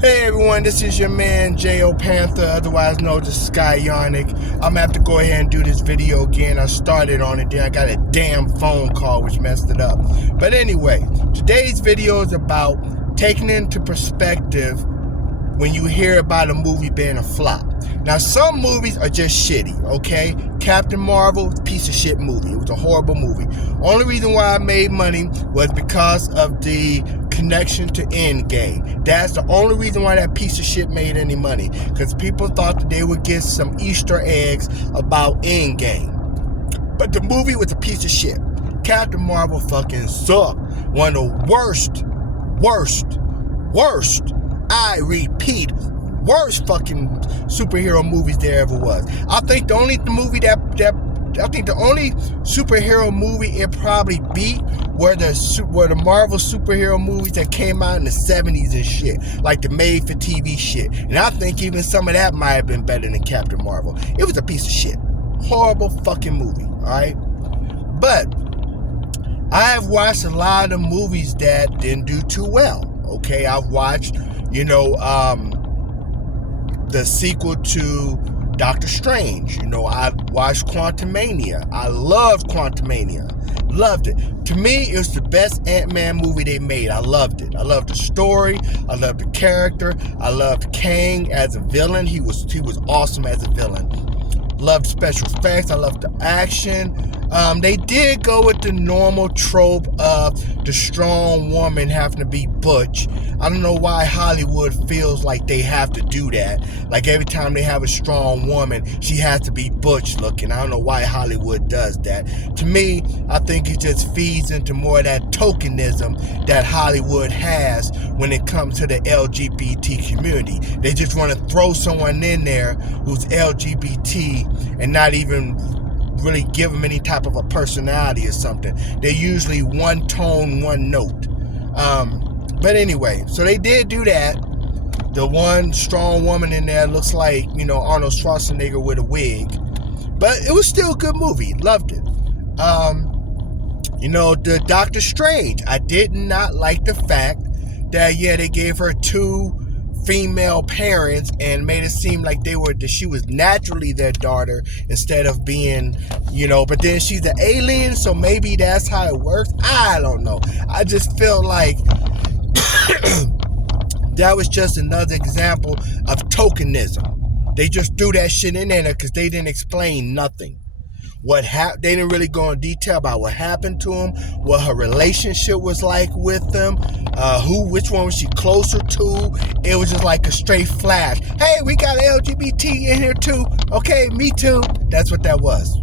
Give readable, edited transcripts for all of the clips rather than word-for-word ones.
Hey everyone, this is your man J.O. Panther, otherwise known as Sky Yonic. I'm gonna have to go ahead and do this video again. I started on it, then I got a damn phone call which messed it up. But anyway, today's video is about taking into perspective when you hear about a movie being a flop. Now, some movies are just shitty, okay? Captain Marvel, piece of shit movie. It was a horrible movie. Only reason why I made money was because of the connection to Endgame. That's the only reason why that piece of shit made any money. Because people thought that they would get some Easter eggs about Endgame. But the movie was a piece of shit. Captain Marvel fucking sucked. One of the worst, I repeat, worst fucking superhero movies there ever was. I think the only superhero movie it probably beat were the Marvel superhero movies that came out in the 70s and shit, like the made-for-TV shit. And I think even some of that might have been better than Captain Marvel. It was a piece of shit. Horrible fucking movie, alright? But I have watched a lot of the movies that didn't do too well, okay? I've watched, the sequel to Doctor Strange. I watched Quantumania. I loved Quantumania. Loved it. To me, it was the best Ant-Man movie they made. I loved it. I loved the story. I loved the character. I loved Kang as a villain. He was awesome as a villain. Loved special effects. I loved the action. They did go with the normal trope of the strong woman having to be butch. I don't know why Hollywood feels like they have to do that. Like every time they have a strong woman, she has to be butch looking. I don't know why Hollywood does that. To me, I think it just feeds into more of that tokenism that Hollywood has when it comes to the LGBT community. They just want to throw someone in there who's LGBT and not even really give them any type of a personality or something. They're usually one tone, one note. But anyway, so they did do that. The one strong woman in there looks like, Arnold Schwarzenegger with a wig. But it was still a good movie. Loved it. The Doctor Strange. I did not like the fact that, they gave her two female parents and made it seem like she was naturally their daughter instead of being, but then she's an alien, so maybe that's how it works. I don't know. I just feel like that was just another example of tokenism. They just threw that shit in there because they didn't explain nothing. They didn't really go in detail about what happened to him, what her relationship was like with them, which one was she closer to. It was just like a straight flash. Hey, we got LGBT in here too. Okay, me too. That's what that was.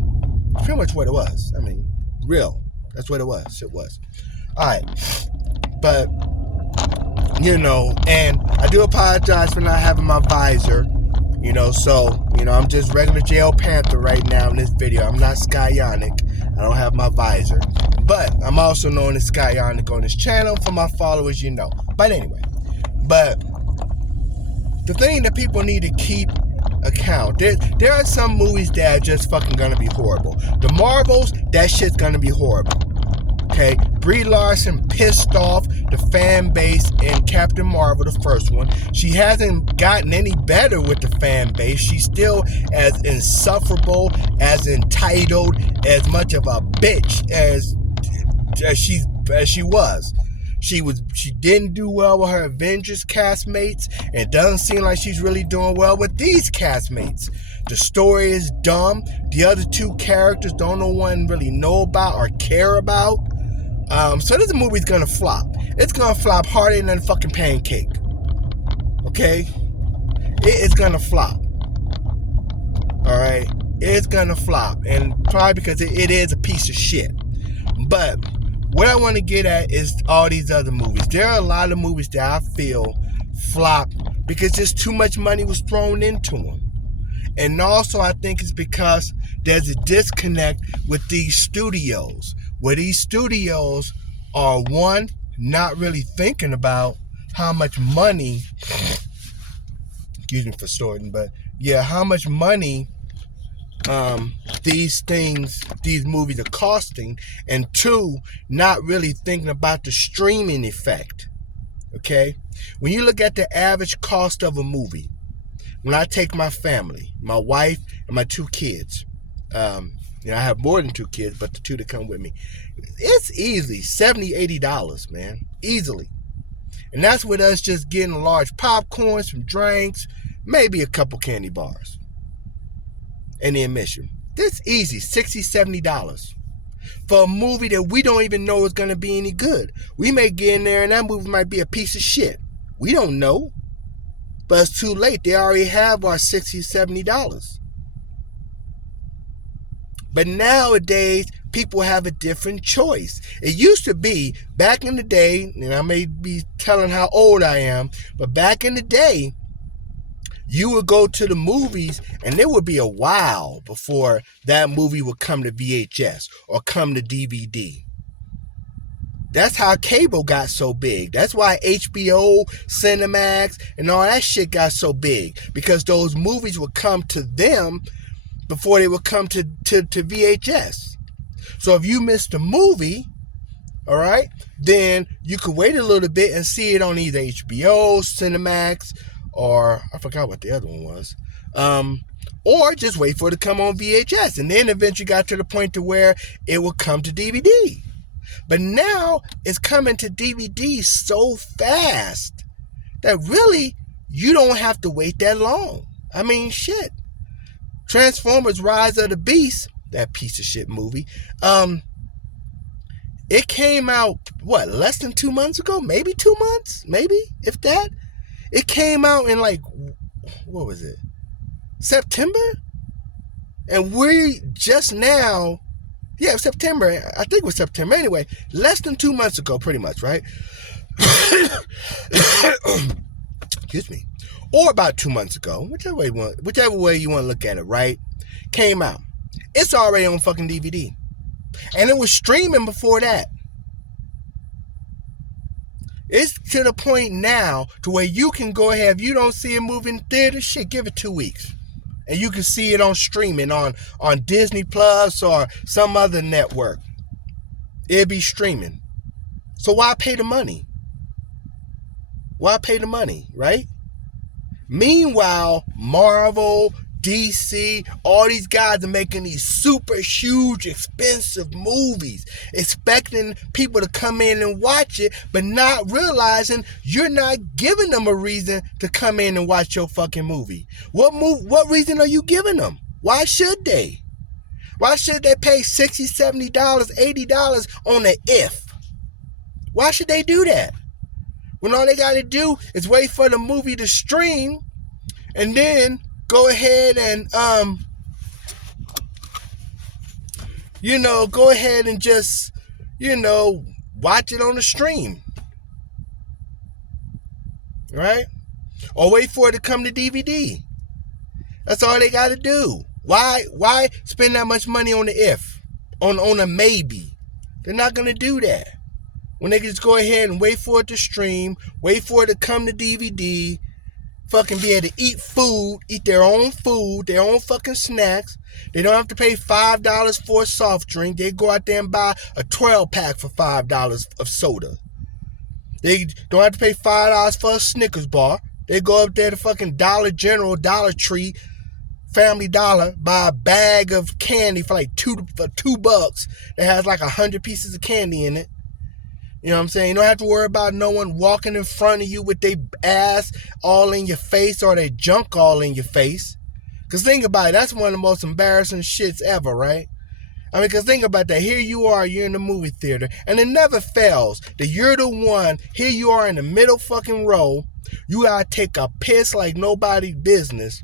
Pretty much what it was. I mean, real. That's what it was. It was. Alright. But, and I do apologize for not having my visor. I'm just regular J.O. Panther right now in this video. I'm not Sky Yonic. I don't have my visor. But I'm also known as Sky Yonic on this channel. For my followers, But anyway. But the thing that people need to keep account, there are some movies that are just fucking gonna be horrible. The Marvels, that shit's gonna be horrible. Okay, Brie Larson pissed off the fan base in Captain Marvel, the first one. She hasn't gotten any better with the fan base. She's still as insufferable, as entitled, as much of a bitch as she was. She didn't do well with her Avengers castmates, and it doesn't seem like she's really doing well with these castmates. The story is dumb. The other two characters don't no one really know about or care about. So this movie's gonna flop. It's gonna flop harder than a fucking pancake. Okay? It is gonna flop. Alright? It's gonna flop. And probably because it is a piece of shit. But what I want to get at is all these other movies. There are a lot of movies that I feel flop because just too much money was thrown into them. And also I think it's because there's a disconnect with these studios. Where these studios are, one, not really thinking about how much money, excuse me for snorting, but how much money these movies are costing, and two, not really thinking about the streaming effect. Okay? When you look at the average cost of a movie, when I take my family, my wife and my 2 kids, I have more than 2 kids, but the 2 that come with me, it's easily $70, $80, man. Easily. And that's with us just getting large popcorn, some drinks, maybe a couple candy bars. And the admission. This easy, $60, $70. For a movie that we don't even know is going to be any good. We may get in there and that movie might be a piece of shit. We don't know. But it's too late. They already have our $60, $70. But nowadays, people have a different choice. It used to be, back in the day, and I may be telling how old I am, but back in the day, you would go to the movies and it would be a while before that movie would come to VHS or come to DVD. That's how cable got so big. That's why HBO, Cinemax, and all that shit got so big. Because those movies would come to them before they would come to VHS. So if you missed a movie, all right, then you could wait a little bit and see it on either HBO, Cinemax, or I forgot what the other one was. Or just wait for it to come on VHS. And then eventually got to the point to where it would come to DVD. But now it's coming to DVD so fast that really you don't have to wait that long. I mean, shit. Transformers Rise of the Beast, that piece of shit movie, it came out, what, less than 2 months ago? Maybe 2 months? Maybe, if that? It came out in like, what was it? September? And we just now, yeah, September, I think it was September. Anyway, less than 2 months ago, pretty much, right? Excuse me. Or about 2 months ago, whichever way you want to look at it, right? Came out. It's already on fucking DVD. And it was streaming before that. It's to the point now to where you can go ahead, if you don't see a movie in theater, shit, give it 2 weeks. And you can see it on streaming on Disney Plus or some other network. It'll be streaming. So why pay the money? Why pay the money, right? Meanwhile, Marvel, DC, all these guys are making these super huge, expensive movies, expecting people to come in and watch it, but not realizing you're not giving them a reason to come in and watch your fucking movie. What reason are you giving them? Why should they? Why should they pay $60, $70, $80 on the if? Why should they do that? When all they got to do is wait for the movie to stream and then go ahead and, go ahead and just, watch it on the stream. Right? Or wait for it to come to DVD. That's all they got to do. Why spend that much money on the if? On a maybe? They're not going to do that. When they can just go ahead and wait for it to stream, wait for it to come to DVD, fucking be able to eat their own food, their own fucking snacks. They don't have to pay $5 for a soft drink. They go out there and buy a 12-pack for $5 of soda. They don't have to pay $5 for a Snickers bar. They go up there to fucking Dollar General, Dollar Tree, Family Dollar, buy a bag of candy for like $2 that has like 100 pieces of candy in it. You know what I'm saying? You don't have to worry about no one walking in front of you with their ass all in your face or their junk all in your face. Because think about it, that's one of the most embarrassing shits ever, right? I mean, because think about that. Here you are, you're in the movie theater, and it never fails that you're the one, here you are in the middle fucking row, you gotta take a piss like nobody's business,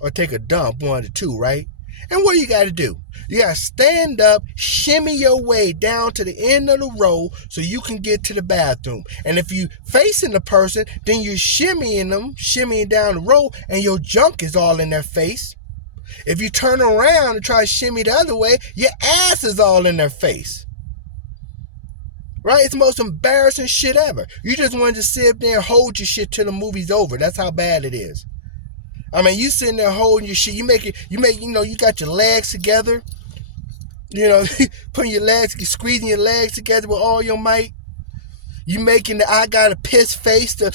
or take a dump, one of the two, right? And what you gotta do? You gotta stand up, shimmy your way down to the end of the row so you can get to the bathroom. And if you facing the person, then you're shimmying down the row, and your junk is all in their face. If you turn around and try to shimmy the other way, your ass is all in their face. Right? It's the most embarrassing shit ever. You just want to sit up there and hold your shit till the movie's over. That's how bad it is. I mean, you sitting there holding your shit. You got your legs together. Putting your legs, squeezing your legs together with all your might. You making the I got a piss face to,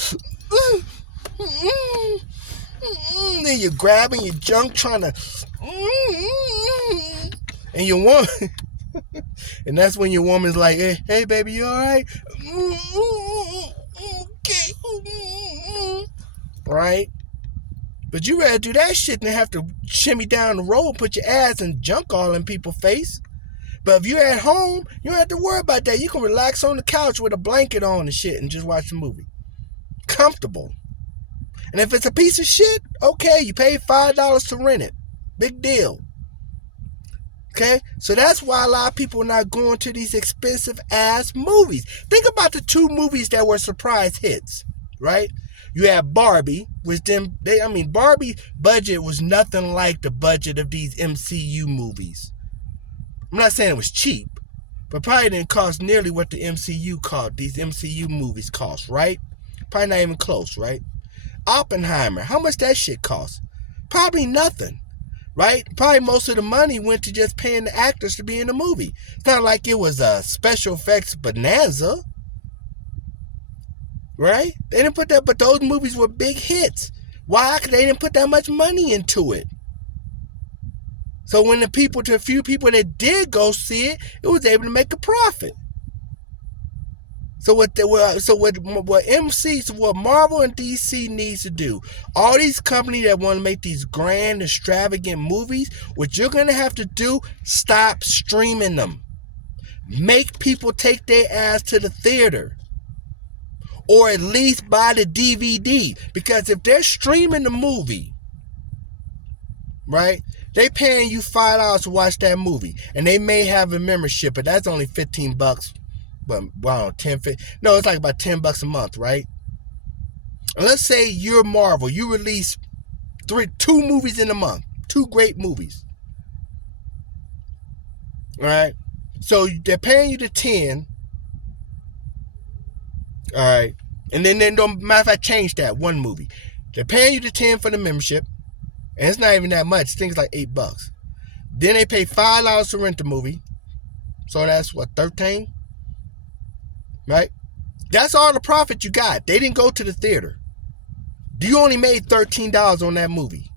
then you're grabbing your junk trying to, and your woman, and that's when your woman's like, hey baby, you all right? Okay, right? But you rather do that shit than have to shimmy down the road, put your ass and junk all in people's face. But if you're at home, you don't have to worry about that. You can relax on the couch with a blanket on and shit and just watch the movie. Comfortable. And if it's a piece of shit, okay, you pay $5 to rent it. Big deal. Okay? So that's why a lot of people are not going to these expensive ass movies. Think about the 2 movies that were surprise hits, right? You have Barbie, which Barbie budget was nothing like the budget of these MCU movies. I'm not saying it was cheap, but probably didn't cost nearly what the these MCU movies cost, right? Probably not even close, right? Oppenheimer, how much that shit cost? Probably nothing, right? Probably most of the money went to just paying the actors to be in the movie. It's not like it was a special effects bonanza, right? They didn't put that, but those movies were big hits. Why? Because they didn't put that much money into it. So when the few people that did go see it, it was able to make a profit. So what Marvel and DC needs to do, all these companies that want to make these grand, extravagant movies, what you're going to have to do, stop streaming them. Make people take their ass to the theater. Or at least buy the DVD. Because if they're streaming the movie, right, they paying you $5 to watch that movie. And they may have a membership, but that's only $15. But wow, 10, 15, no, it's like about $10 a month, right? And let's say you're Marvel, you release 2 movies in a month, 2 great movies. All right, so they're paying you the 10. All right, and then don't matter if I change that 1 movie, they're paying you the 10 for the membership, and it's not even that much. Things like $8. Then they pay $5 to rent the movie, so that's what, 13. Right? That's all the profit you got. They didn't go to the theater. You only made $13 on that movie.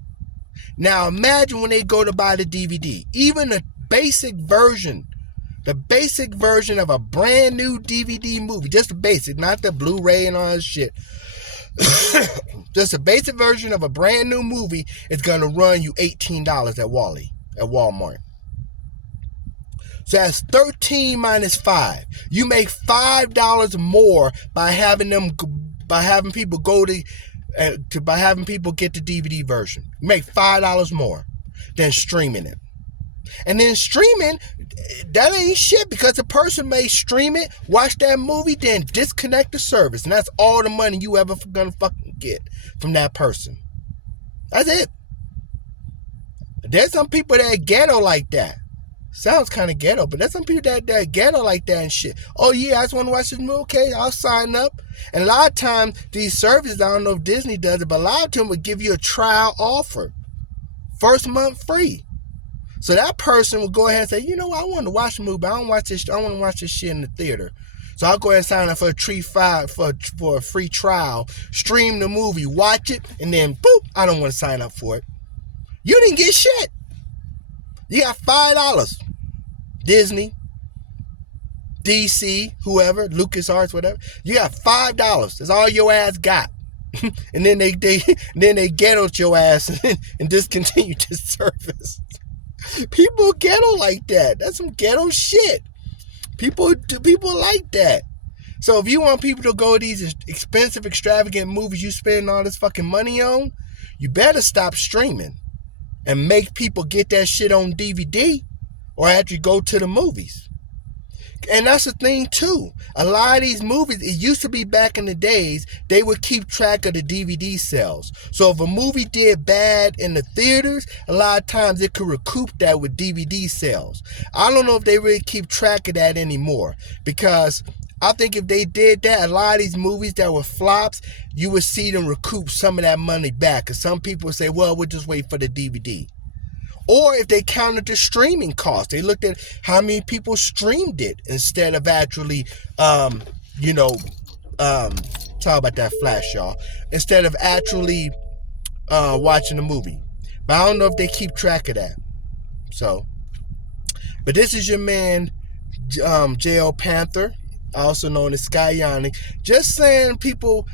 Now imagine when they go to buy the DVD. Even the basic version of a brand new DVD movie, just the basic, not the Blu-ray and all that shit. Just a basic version of a brand new movie is going to run you $18 at Walmart. So that's 13 minus 5. You make $5 more by having people by having people get the DVD version. You make $5 more than streaming it. And then streaming, that ain't shit, because the person may stream it, watch that movie, then disconnect the service. And that's all the money you ever gonna fucking get from that person. That's it. There's some people that are ghetto like that. Sounds kind of ghetto, but there's some people that are ghetto like that and shit. Oh yeah, I just want to watch this movie. Okay, I'll sign up. And a lot of times, these services, I don't know if Disney does it, but a lot of them would give you a trial offer. First month free. So that person will go ahead and say, you know what, I want to watch the movie, but I want to watch this shit in the theater. So I'll go ahead and sign up for a free trial, stream the movie, watch it, and then boop, I don't want to sign up for it. You didn't get shit. You got $5. Disney, DC, whoever, LucasArts, whatever. You got $5. That's all your ass got. And then they ghetto your ass and discontinue this service. People ghetto like that. That's some ghetto shit. People like that. So if you want people to go to these expensive, extravagant movies you spend all this fucking money on, you better stop streaming and make people get that shit on DVD or actually go to the movies. And that's the thing too. A lot of these movies, it used to be back in the days, they would keep track of the DVD sales. So if a movie did bad in the theaters, a lot of times it could recoup that with DVD sales. I don't know if they really keep track of that anymore, because I think if they did that, a lot of these movies that were flops, you would see them recoup some of that money back. Because some people say, well, we'll just wait for the DVD. Or if they counted the streaming cost, they looked at how many people streamed it instead of actually, talk about that Flash, y'all, instead of actually watching the movie. But I don't know if they keep track of that. So, but this is your man, J.L. Panther, also known as Sky Yannick, just letting people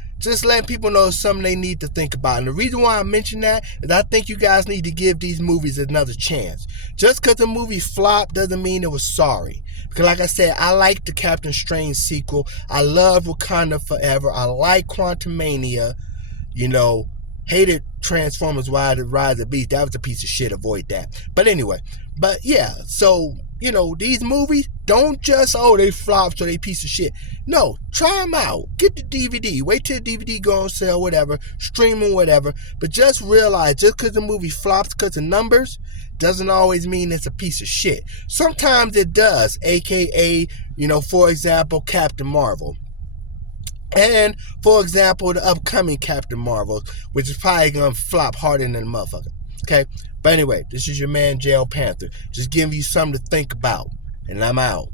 know something they need to think about. And the reason why I mention that is I think you guys need to give these movies another chance. Just because the movie flopped doesn't mean it was sorry. Because like I said, I like the Captain Strange sequel. I love Wakanda Forever. I like Quantumania. You know, hated Transformers Rise of the Beast. That was a piece of shit. Avoid that. But anyway, yeah, so, you know, these movies, don't just, they flop, so they piece of shit. No, try them out. Get the DVD. Wait till the DVD go on sale, whatever, streaming, whatever. But just realize, just because the movie flops because of numbers, doesn't always mean it's a piece of shit. Sometimes it does, aka, you know, for example, Captain Marvel. And, for example, the upcoming Captain Marvel, which is probably going to flop harder than a motherfucker. Okay? But anyway, this is your man, J.L. Panther. Just giving you something to think about. And I'm out.